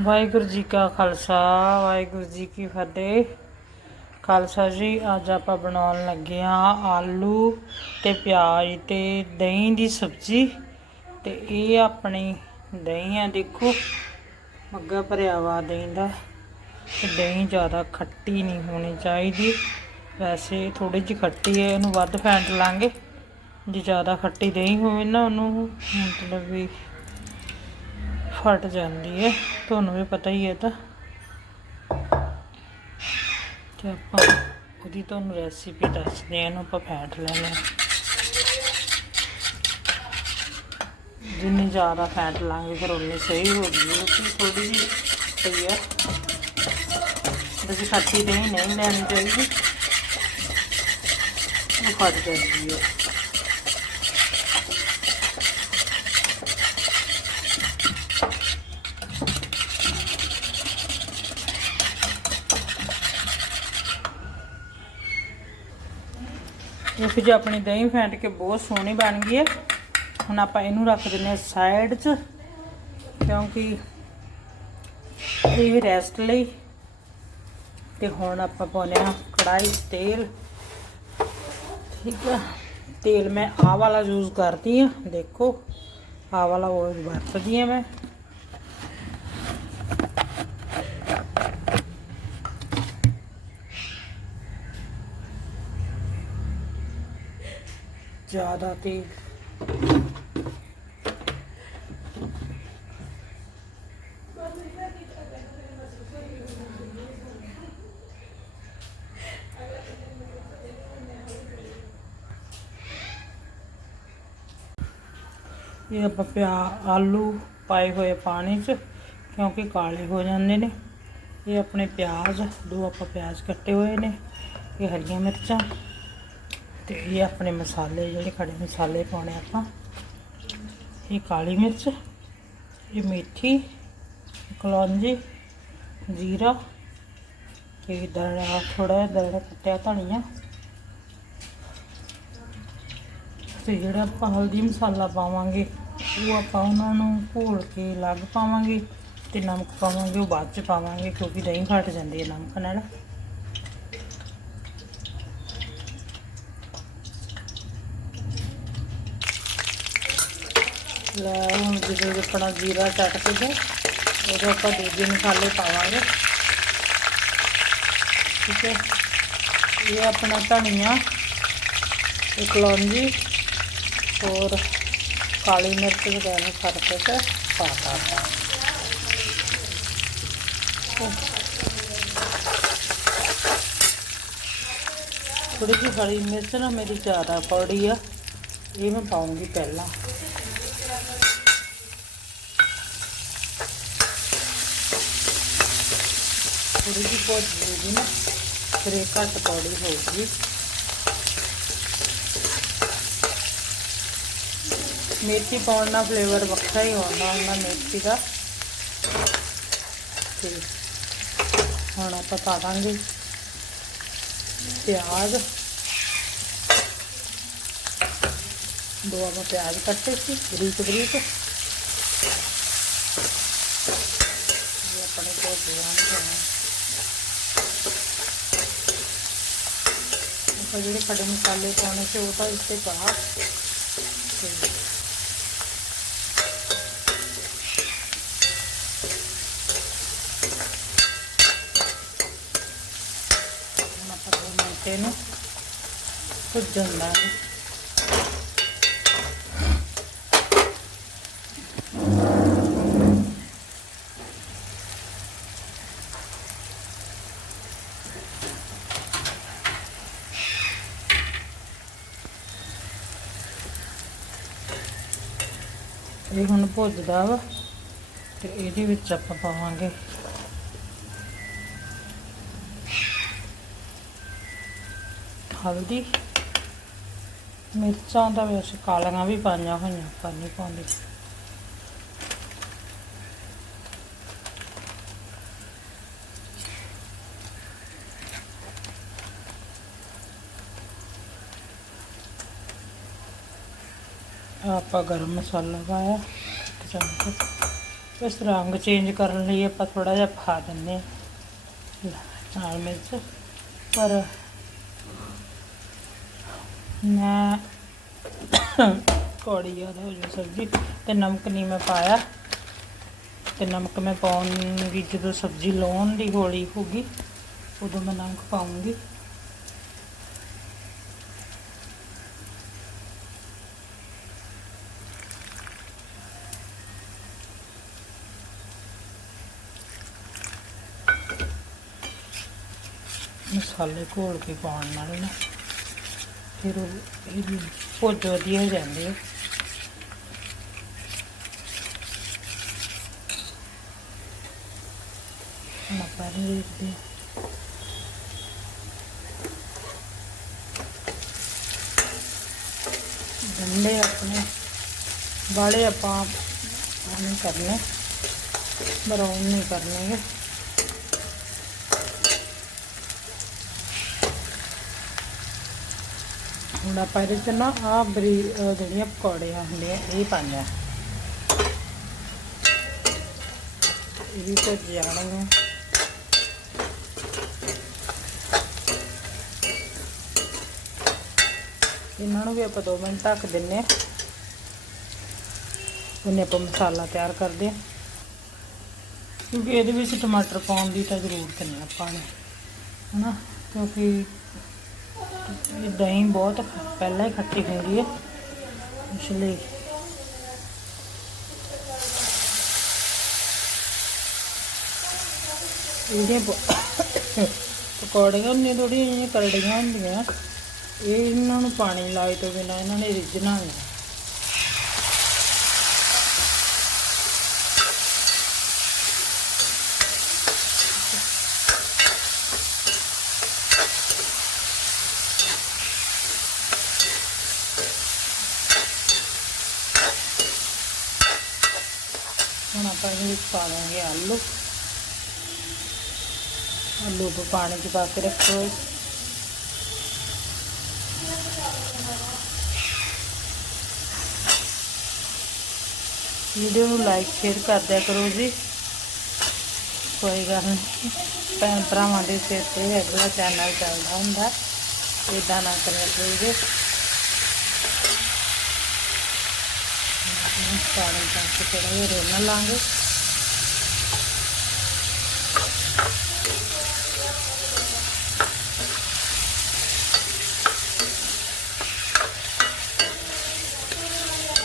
ਵਾਹਿਗੁਰੂ ਜੀ ਕਾ ਖਾਲਸਾ, ਵਾਹਿਗੁਰੂ ਜੀ ਕੀ ਫਤਿਹ। ਖਾਲਸਾ ਜੀ, ਅੱਜ ਆਪਾਂ ਬਣਾਉਣ ਲੱਗੇ ਆ ਆਲੂ ਤੇ ਪਿਆਜ਼ ਤੇ ਦਹੀਂ ਦੀ ਸਬਜ਼ੀ ਤੇ ਇਹ ਆਪਣੀ ਦਹੀਂ ਆ, ਦੇਖੋ ਮੱਗਾ ਭਰਿਆ ਵਾ ਦਹੀਂ ਦਾ। ਤੇ ਦਹੀਂ ਜ਼ਿਆਦਾ ਖੱਟੀ ਨਹੀਂ ਹੋਣੀ ਚਾਹੀਦੀ। ਵੈਸੇ ਥੋੜੀ ਜਿਹੀ ਖੱਟੀ ਹੈ, ਇਹਨੂੰ ਵੱਧ ਫੈਂਟ ਲਾਂਗੇ। ਜੇ ਜ਼ਿਆਦਾ ਖੱਟੀ ਦਹੀਂ ਹੋਵੇ ਨਾ, ਉਹਨੂੰ ਮਤਲਬ ਵੀ ਫਟ ਜਾਂਦੀ ਹੈ ਤੁਹਾਨੂੰ ਵੀ ਪਤਾ ਹੀ ਹੈ ਤਾਂ। ਤੇ ਆਪਾਂ ਉਹਦੀ ਤੁਹਾਨੂੰ ਰੈਸਿਪੀ ਦੱਸਦੇ ਆ, ਇਹਨੂੰ ਆਪਾਂ ਫੈਂਟ ਲੈਣਾ ਜਿੰਨੀ ਜ਼ਿਆਦਾ ਫੈਂਟ ਲਾਂਗੇ ਫਿਰ ਉਨੀ ਸਹੀ ਹੋ ਗਈ ਕਿਉਂਕਿ ਥੋੜੀ ਜਿਹੀ ਪਈ ਹੈ ਅਸੀਂ ਖੱਟੀ ਦਹੀਂ ਨਹੀਂ ਲੈਣੀ ਚਾਹੀਦੀ। ਉਹ ਫਟ ਜਾਂਦੀ ਹੈ ਦੇਖੋ ਜੀ ਆਪਣੀ ਦਹੀਂ ਫੈਂਟ ਕੇ ਬਹੁਤ ਸੋਹਣੀ ਬਣ ਗਈ ਹੈ। ਹੁਣ ਆਪਾਂ ਇਹਨੂੰ ਰੱਖ ਦਿੰਨੇ ਆ ਸਾਈਡ 'ਚ, ਕਿਉਂਕਿ ਇਹ ਰੈਸਟ ਲਈ। ਤੇ ਹੁਣ ਆਪਾਂ ਪਾਉਨੇ ਆ ਕੜਾਈ ਤੇਲ। ਠੀਕ ਆ। ਤੇਲ ਮੈਂ ਆ ਵਾਲਾ ਯੂਜ਼ ਕਰਦੀ ਆ ਦੇਖੋ। ਆ ਵਾਲਾ ਉਹ ਵਰਤਦੀ ਆ ਮੈਂ। ਜ਼ਿਆਦਾ ਤੇਲ ਇਹ ਆਪਾਂ ਪਿਆ ਆਲੂ ਪਾਏ ਹੋਏ ਪਾਣੀ 'ਚ, ਕਿਉਂਕਿ ਕਾਲੇ ਹੋ ਜਾਂਦੇ ਨੇ। ਇਹ ਆਪਣੇ ਪਿਆਜ਼, ਦੋ ਆਪਾਂ ਪਿਆਜ਼ ਕੱਟੇ ਹੋਏ ਨੇ, ਇਹ ਹਰੀਆਂ ਮਿਰਚਾਂ। ਤੇ ਇਹ ਆਪਣੇ ਮਸਾਲੇ, ਜਿਹੜੇ ਖੜੇ ਮਸਾਲੇ ਪਾਉਣੇ ਆਪਾਂ। ਇਹ ਕਾਲੀ ਮਿਰਚ, ਇਹ ਮੇਥੀ ਕਲੌਂਜੀ ਜੀਰਾ, ਤੇ ਦੜਾ ਥੋੜਾ ਦੜਾ ਕੱਟਿਆ ਧਨੀਆ। ਤੇ ਜਿਹੜਾ ਆਪਾਂ ਹਲਦੀ ਮਸਾਲਾ ਪਾਵਾਂਗੇ, ਉਹ ਆਪਾਂ ਉਹਨਾਂ ਨੂੰ ਘੋਲ ਕੇ ਅਲੱਗ ਪਾਵਾਂਗੇ ਤੇ ਨਮਕ ਪਾਵਾਂਗੇ, ਉਹ ਬਾਅਦ ਚ ਪਾਵਾਂਗੇ, ਕਿਉਂਕਿ ਦਹੀਂ ਫਟ ਜਾਂਦੀ ਹੈ ਨਮਕ ਨਾਲ। ਲੈ ਹੁਣ ਜਦੋਂ ਆਪਣਾ ਜੀਰਾ ਚੱਟ ਕੇ ਜਾ ਉਦੋਂ ਆਪਾਂ ਦੂਜੇ ਮਸਾਲੇ ਪਾਵਾਂਗੇ ਠੀਕ ਹੈ ਇਹ ਆਪਣਾ ਧਨੀਆ ਇਹ ਕਲੌਂਜੀ और काली मिर्च वगैरह करके से पाता थोड़ी सी हरी मिर्च ना मेरी ज़्यादा पौड़ी है ये मैं पाऊंगी पहला ਥੋੜੀ ਜਿਹੀ ਭੁੱਜ ਜੂਗੀ ਨਾ, ਫਿਰ ਇਹ ਘੱਟ ਕੌੜੀ ਹੋਊਗੀ। ਮੇਥੀ ਪਾਉਣ ਨਾਲ ਫਲੇਵਰ ਵੱਖਰਾ ਹੀ ਆਉਂਦਾ ਉਹਨਾਂ ਮੇਥੀ ਦਾ। ਹੁਣ ਆਪਾਂ ਪਾ ਦਾਂਗੇ ਪਿਆਜ਼। ਦੋ ਆਪਾਂ ਪਿਆਜ਼ ਕੱਟੇ ਸੀ ਬਰੀਕ ਬਰੀਕ ਆਪਾਂ ਜਿਹੜੇ ਖੜੇ ਮਸਾਲੇ ਪਾਉਣੇ ਸੀ ਉਹ ਤਾਂ ਇੱਥੇ ਪਾ। ਤੇ ਹੁਣ ਆਪਾਂ ਦੋ ਮਿੰਟ ਭੁੱਜਣ ਲਾਂਗੇ ਇਹ ਹੁਣ ਭੁੱਜਦਾ ਵਾ ਤੇ ਇਹਦੇ ਵਿੱਚ ਆਪਾਂ ਪਾਵਾਂਗੇ। ਹਲਦੀ। ਮਿਰਚਾਂ ਦਾ ਵੈਸੇ ਕਾਲੀਆਂ ਵੀ ਪਾਈਆਂ ਹੋਈਆਂ, ਪਰ ਨਹੀਂ ਆਪਾਂ ਗਰਮ ਮਸਾਲਾ ਪਾਇਆ, ਇੱਕ ਚਮਚ। ਬਸ ਰੰਗ ਚੇਂਜ ਕਰਨ ਲਈ ਆਪਾਂ ਥੋੜਾ ਜਿਹਾ ਪਾ ਦਿੰਦੇ ਹਾਂ। ਲਾਲ ਮਿਰਚ। ਪਰ ਮੈਂ ਕੌੜੀ ਜ਼ਿਆਦਾ ਹੋ ਜਾਊ ਸਬਜ਼ੀ, ਤੇ ਨਮਕ ਨਹੀਂ ਮੈਂ ਪਾਇਆ। ਤੇ ਨਮਕ ਮੈਂ ਪਾਉਣ ਵੀ ਜਦੋਂ ਸਬਜ਼ੀ ਲਾਉਣ ਦੀ ਹੌਲੀ ਹੋਗੀ ਉਦੋਂ ਮੈਂ ਨਮਕ ਪਾਉਂਗੀ ਮਸਾਲੇ ਘੋਲ ਕੇ ਪਾਉਣ ਨਾਲ ਨਾ, ਫਿਰ ਉਹ ਇਹ ਭੁੱਜ ਵਧੀਆ ਹੋ ਜਾਂਦੇ ਆ। ਹੁਣ ਆਪਾਂ ਦੇਖਦੇ ਗੰਡੇ ਆਪਣੇ ਬਾਲੇ ਆਪਾਂ ਉਹ ਨਹੀਂ ਕਰਨੇ ਬਰਾਉਨ ਨਹੀਂ ਕਰਨੇ ਹੁਣ ਆਪਾਂ ਇਹਦੇ ਚ ਨਾ ਆ ਬਰੀ ਜਿਹੜੀਆਂ ਪਕੌੜੀਆਂ ਹੁੰਦੀਆਂ ਇਹ ਪਾਈਆਂ ਇਹ ਵੀ ਭੁੱਜ ਜਾਣਗੀਆਂ ਇਹਨਾਂ ਨੂੰ ਵੀ ਆਪਾਂ 2 ਮਿੰਟ ਤੱਕ ਦਿੰਨੇ ਆ। ਉਹਨੇ ਆਪਾਂ ਮਸਾਲਾ ਤਿਆਰ ਕਰਦੇ ਆ। ਕਿਉਂਕਿ ਇਹਦੇ ਵਿੱਚ ਟਮਾਟਰ ਪਾਉਣ ਦੀ ਤਾਂ ਜ਼ਰੂਰਤ ਨਹੀਂ ਆਪਾਂ ਨੇ। ਹਨਾ? ਕਿਉਂਕਿ ਇਹ ਦਹੀਂ ਬਹੁਤ ਪਹਿਲਾਂ ਹੀ ਖੱਟੀ ਹੁੰਦੀ ਹੈ। ਇਸ ਲਈ। ਇਹਦੇ ਪਕੌੜੀਆਂ ਨੇ ਥੋੜੀਆਂ ਜਿਹੀਆਂ ਕਰੜੀਆਂ ਹੁੰਦੀਆਂ। ਇਹ ਇਹਨਾਂ ਨੂੰ ਪਾਣੀ ਲਾਏ ਤੋਂ ਬਿਨਾਂ ਇਹਨਾਂ ਨੇ ਰਿੱਝਣਾ ਨਹੀਂ। ਹੁਣ ਆਪਾਂ ਇਹਦੇ ਵਿੱਚ ਪਾ ਦਾਂਗੇ ਆਲੂ। ਆਲੂ ਨੂੰ ਪਾਣੀ 'ਚ ਪਾ ਕੇ ਰੱਖੋ। ਵੀਡੀਓ ਨੂੰ ਲਾਈਕ ਸ਼ੇਅਰ ਕਰ ਦਿਆ ਕਰੋ ਜੀ। ਕੋਈ ਗੱਲ ਨਹੀਂ। ਭੈਣ ਭਰਾਵਾਂ ਦੇ ਸਿਰ ਤੇ ਅਗਲਾ ਚੈਨਲ ਚੱਲਦਾ ਹੁੰਦਾ। ਇਦਾਂ ਨਾ ਕਰਿਆ ਕਰੋ ਜੀ ਪਾਣੀ ਪਾ ਕੇ ਥੋੜਾ ਜਿਹਾ ਰੋਲਣ ਲਾਂਗੇ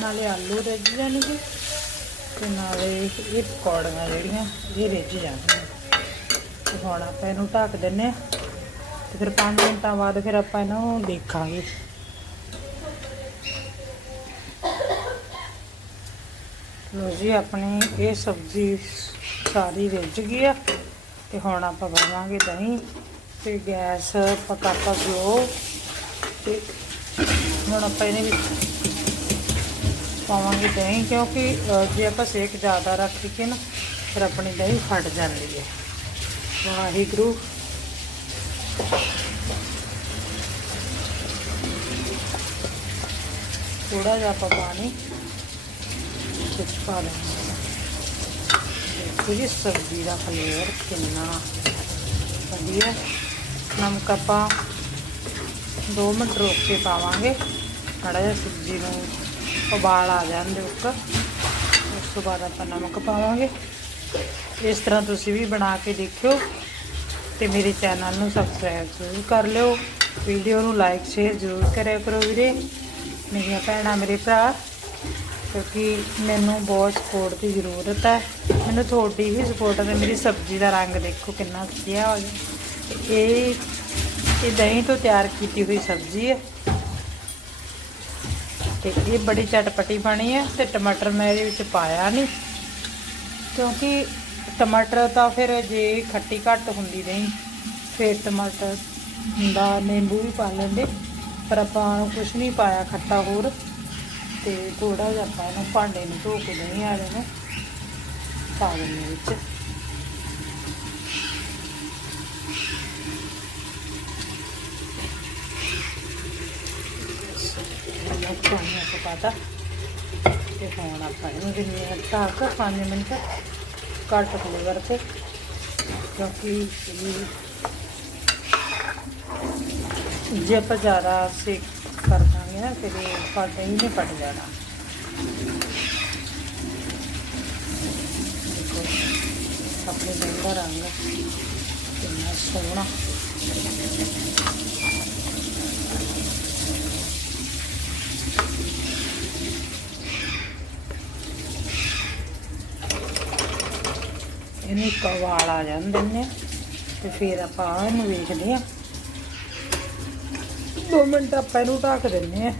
ਨਾਲੇ ਆਲੂ ਰਿੱਝ ਜਾਣਗੇ ਤੇ ਨਾਲੇ ਇਹ ਪਕੌੜੀਆਂ ਜਿਹੜੀਆਂ, ਇਹ ਰਿੱਝ ਜਾਣਗੀਆਂ। ਤੇ ਹੁਣ ਆਪਾਂ ਇਹਨੂੰ ਢੱਕ ਦਿੰਨੇ ਆ ਤੇ ਫਿਰ 5 ਮਿੰਟਾਂ ਬਾਅਦ ਫਿਰ ਆਪਾਂ ਇਹਨੂੰ ਦੇਖਾਂਗੇ। ਲੋ ਜੀ, ਆਪਣੀ ਇਹ ਸਬਜ਼ੀ ਸਾਰੀ ਰਿੱਝ ਗਈ ਆ ਤੇ ਹੁਣ ਆਪਾਂ ਬਣਾਵਾਂਗੇ ਦਹੀਂ ਤੇ ਗੈਸ ਪਕਾਤਾ ਸਲੋ ਤੇ ਹੁਣ ਆਪਾਂ ਇਹਦੇ ਵਿੱਚ ਪਾਵਾਂਗੇ ਦਹੀਂ, ਕਿਉਂਕਿ ਜੇ ਆਪਾਂ ਸੇਕ ਜ਼ਿਆਦਾ ਰੱਖ ਰੱਖੀਏ ਨਾ, ਫਿਰ ਆਪਣੀ ਦਹੀਂ ਫਟ ਜਾਂਦੀ ਹੈ। ਵਾਹਿਗੁਰੂ। ਥੋੜਾ ਜਿਹਾ ਆਪਾਂ ਪਾਣੀ ਵਿੱਚ ਪਾ ਲੈਣਾ ਦੇਖੋ ਜੀ, ਸਬਜ਼ੀ ਦਾ ਫਲੇਵਰ ਕਿੰਨਾ ਵਧੀਆ। ਨਮਕ ਆਪਾਂ 2 ਮਿੰਟ ਰੋਕ ਕੇ ਪਾਵਾਂਗੇ। ਥੋੜਾ ਜਿਹਾ ਸਬਜ਼ੀ ਨੂੰ ਉਬਾਲ ਆ ਜਾਣ ਦੇ ਉੱਪਰ। ਉਸ ਤੋਂ ਬਾਅਦ ਆਪਾਂ ਨਮਕ ਪਾਵਾਂਗੇ। ਇਸ ਤਰ੍ਹਾਂ ਤੁਸੀਂ ਵੀ ਬਣਾ ਕੇ ਦੇਖਿਓ ਤੇ ਮੇਰੇ ਚੈਨਲ ਨੂੰ ਸਬਸਕ੍ਰਾਈਬ ਜ਼ਰੂਰ ਕਰ ਲਿਓ। ਵੀਡੀਓ ਨੂੰ ਲਾਈਕ, ਸ਼ੇਅਰ ਜ਼ਰੂਰ ਕਰਿਆ ਕਰੋ ਵੀਰੇ। ਮੇਰੀਆਂ ਭੈਣਾਂ, ਮੇਰੇ ਭਰਾ। ਕਿਉਂਕਿ ਮੈਨੂੰ ਬਹੁਤ ਸਪੋਰਟ ਦੀ ਜ਼ਰੂਰਤ ਹੈ। ਮੈਨੂੰ ਤੁਹਾਡੀ ਹੀ ਸਪੋਰਟ ਹੈ ਮੇਰੀ ਸਬਜ਼ੀ ਦਾ ਰੰਗ ਦੇਖੋ ਕਿੰਨਾ ਵਧੀਆ ਹੋ ਗਿਆ। ਤੇ ਇਹ ਇਹ ਦਹੀਂ ਤੋਂ ਤਿਆਰ ਕੀਤੀ ਹੋਈ ਸਬਜ਼ੀ ਹੈ। ਤੇ ਇਹ ਬੜੀ ਚਟਪਟੀ ਬਣੀ ਹੈ ਤੇ ਟਮਾਟਰ ਮੈਂ ਇਹਦੇ ਵਿੱਚ ਪਾਇਆ ਨਹੀਂ। ਕਿਉਂਕਿ ਟਮਾਟਰ ਤਾਂ ਫਿਰ ਜੇ ਖੱਟੀ ਘੱਟ ਹੁੰਦੀ ਨਹੀਂ ਫਿਰ ਟਮਾਟਰ ਦਾ ਨਿੰਬੂ ਵੀ ਪਾ ਲੈਂਦੇ। ਪਰ ਆਪਾਂ ਕੁਝ ਨਹੀਂ ਪਾਇਆ ਖੱਟਾ ਹੋਰ। ਤੇ ਥੋੜਾ ਜਿਹਾ ਆਪਾਂ ਇਹਨੂੰ ਭਾਂਡੇ ਨੂੰ ਧੋ ਕੇ ਨਹੀਂ ਆ ਰਹੇ ਨੇ ਪਾ ਦਿੰਦੇ ਵਿੱਚ ਪਾਣੀ ਆਪਾਂ ਪਾਤਾ। ਤੇ ਹੁਣ ਆਪਾਂ ਇਹਨੂੰ ਦਿੰਦੇ ਹਾਂ ਢੱਕ 5 ਮਿੰਟ ਘੱਟ ਫਲੇਵਰ ਤੇ ਕਿਉਂਕਿ ਜੇ ਆਪਾਂ ਜ਼ਿਆਦਾ ਸੇਕ ਕਰ ഇങ്ങനെ ശരി കടയിലെ പടലാണ് കപ്പി ഭയങ്കരമാണ് പിന്നെ സോണം. ਇਹਨੂੰ ਕਵਾਲਾ ਜਾਂਦੇ ਨੇ ਤੇ ਫਿਰ ਆਪਾਂ ਇਹਨੂੰ ਦੋ ਮਿੰਟ ਆਪਾਂ ਇਹਨੂੰ ਢੱਕ ਦਿੰਨੇ ਆ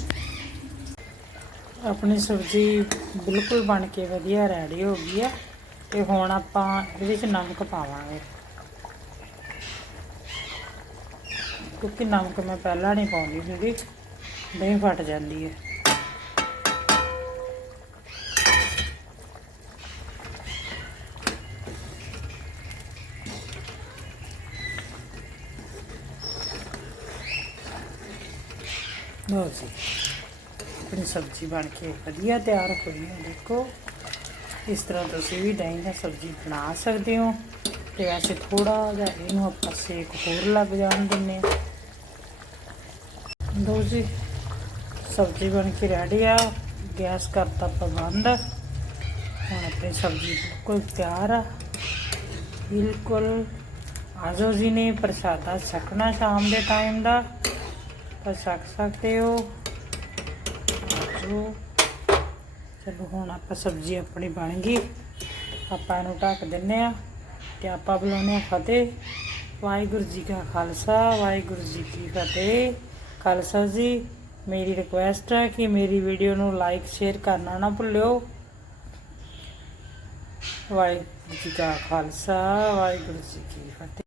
ਆਪਣੀ ਸਬਜ਼ੀ ਬਿਲਕੁਲ ਬਣ ਕੇ ਵਧੀਆ ਰੈਡੀ ਹੋ ਗਈ ਆ। ਤੇ ਹੁਣ ਆਪਾਂ ਇਹਦੇ ਵਿੱਚ ਨਮਕ ਪਾਵਾਂਗੇ। ਕਿਉਂਕਿ ਨਮਕ ਮੈਂ ਪਹਿਲਾਂ ਨਹੀਂ ਪਾਉਂਦੀ ਹੁੰਦੀ। ਦਹੀਂ ਫਟ ਜਾਂਦੀ ਹੈ। ਲਓ ਜੀ, ਆਪਣੀ ਸਬਜ਼ੀ ਬਣ ਕੇ ਵਧੀਆ ਤਿਆਰ ਹੋਈ ਹੈ, ਦੇਖੋ। ਇਸ ਤਰ੍ਹਾਂ ਤੁਸੀਂ ਵੀ ਦਹੀਂ ਨਾਲ ਸਬਜ਼ੀ ਬਣਾ ਸਕਦੇ ਹੋ। ਤੇ ਵੈਸੇ ਥੋੜਾ ਜਿਹਾ ਇਹਨੂੰ ਆਪਾਂ ਸੇਕ ਹੋਰ ਲੱਗ ਜਾਣ ਦਿੰਨੇ ਹਾਂ। ਲਓ ਜੀ, ਸਬਜ਼ੀ ਬਣ ਕੇ ਰੈਡੀ ਆ। ਗੈਸ ਕਰਤਾ ਆਪਾਂ ਬੰਦ। ਹੁਣ ਆਪਣੀ ਸਬਜ਼ੀ ਬਿਲਕੁਲ ਤਿਆਰ ਆ। ਬਿਲਕੁਲ। ਆਜੋ ਜੀ ਨੇ ਪ੍ਰਸ਼ਾਦਾ ਛਕਣਾ ਸ਼ਾਮ ਦੇ ਟਾਈਮ ਦਾ। ਤਾਂ ਛਕ ਸਕਦੇ ਹੋ। ਆਜੋ। ਚਲੋ ਹੁਣ ਆਪਾਂ ਸਬਜ਼ੀ ਆਪਣੀ ਬਣ ਗਈ। ਆਪਾਂ ਇਹਨੂੰ ਢੱਕ ਦਿੰਨੇ ਆ ਤੇ ਆਪਾਂ ਬੁਲਾਉਂਦੇ ਆ ਫਤਿਹ। ਵਾਹਿਗੁਰੂ ਜੀ ਕਾ ਖਾਲਸਾ, ਵਾਹਿਗੁਰੂ ਜੀ ਕੀ ਫਤਿਹ। ਖਾਲਸਾ ਜੀ, ਮੇਰੀ ਰਿਕੁਐਸਟ ਹੈ ਕਿ ਮੇਰੀ ਵੀਡੀਓ ਨੂੰ ਲਾਈਕ ਸ਼ੇਅਰ ਕਰਨਾ ਨਾ ਭੁੱਲਿਓ। ਵਾਹਿਗੁਰੂ ਜੀ ਕਾ ਖਾਲਸਾ, ਵਾਹਿਗੁਰੂ ਜੀ ਕੀ ਫਤਿਹ।